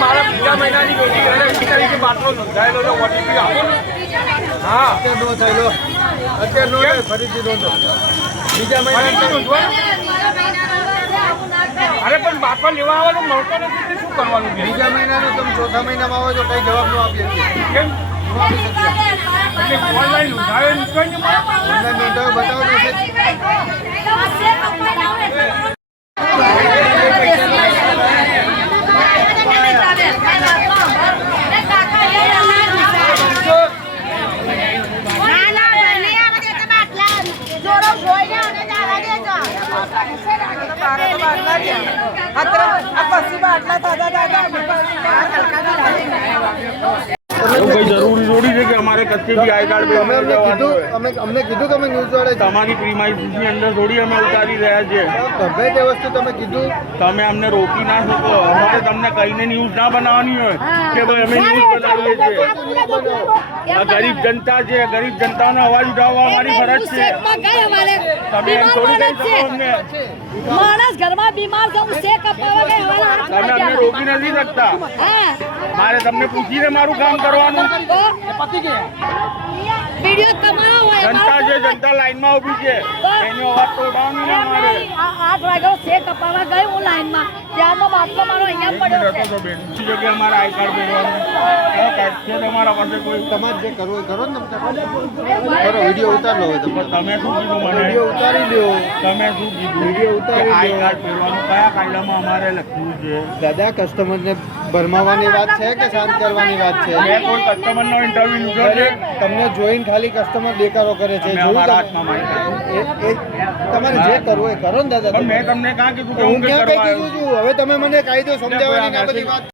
મારા બીજા મહિનાની બાટલો નોંધાયેલો ઓટીપી આપો ને. હા અત્યારે ફરીથી નોંધો બીજા મહિના. અરે પણ બાટલો લેવા આવવાનો મળતો નથી, શું કરવાનું? બીજા મહિનાનો તમે ચોથા મહિનામાં આવો તો કઈ જવાબ ન આપીએ કેમ? ઓનલાઈન નોંધાવે બતાવો જરૂરી થોડી છે કે અમારે કચ્છી બી આઈ કાર્ડ અમને કીધું કે અમે ન્યૂઝ વાળા તમારી પ્રીમાઇસની અંદર થોડી અમે ઉતારી રહ્યા છીએ. ગમે તે વસ્તુ તમે કીધું, તમે અમને રોકી ના શકો. અમારે તમને કહીને ન્યૂઝ ના બનાવવાની હોય કે ભાઈ અમે ન્યૂઝ બનાવીએ છીએ. આ ગરીબ જનતા છે, ગરીબ જનતાનો અવાજ ઉઠાવવા અમારી ફરજ છે. તમે એમ થોડી કહી શકો અમને. માણસ ઘરમાં બીમાર છે, હું શેક અપાવવા ગઈ હવાલા તમે અમને રોકી નથી શકતા. મારે તમને પૂછીને મારું કામ કરવાનું. વિડિયો તમારો હોય. જનતા છે, જનતા લાઈનમાં ઊભી છે, એનો અવાજ તો ઉઠાવવાનો ને અમારે. 8 વાગ્યા શેક અપાવવા ગઈ હું લાઈનમાં, ત્યારનો બાટલો મારો અહીંયા પડ્યો છે. જગ્યાએ અમારે આઈ કાર્ડ પહેરવાનું છે તમારા પાસે. કોઈ તમારે જે કરવું હોય કરો ને. કરો વિડીયો ઉતાર લો. તમે શું કીધું મને? વિડીયો ઉતારી લ્યો. તમે શું કીધું? વિડીયો ઉતારી આઈ કાર્ડ પહેરવાનું કયા કાયદામાં અમારે લખ્યું છે? દાદા કસ્ટમરને ભરમાવાની વાત છે કે શાંત કરવાની વાત છે? મેં કોઈ કસ્ટમરનો ઇન્ટરવ્યુ લીધો છે? તમને જોઈને ખાલી કસ્ટમર દેખાડો કરે છે. તમારે જે કરવું હોય કરો ને દાદા. મેં તમને ક્યાં કીધું કે હું ક્યાં કઈ કીધું છું? હવે તમે મને કાયદો સમજાવવાની આ બધી વાત